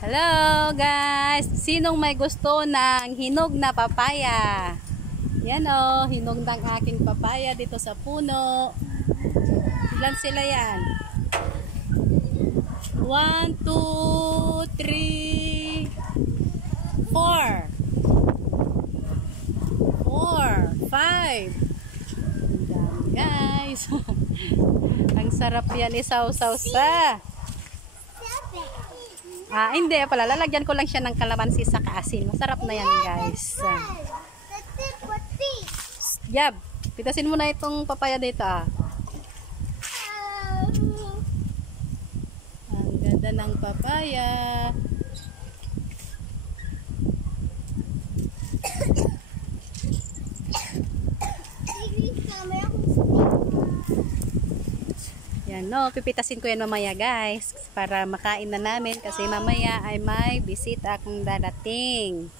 Hello guys! Sinong may gusto ng hinog na papaya? Yan o, hinog ng aking papaya dito sa puno. Ilan sila yan? 1, 2, 3, 4. 4, 5. Yan guys. Ang sarap yan, isaw-saw sa. Hindi pala. Lalagyan ko lang siya ng kalamansi sa kaasin. Masarap na yan, guys. Yab, pitasin mo na itong papaya dito, Ang ganda ng papaya. Yan, no, pipitasin ko yan mamaya guys para makain na namin kasi mamaya ay may bisita akong darating.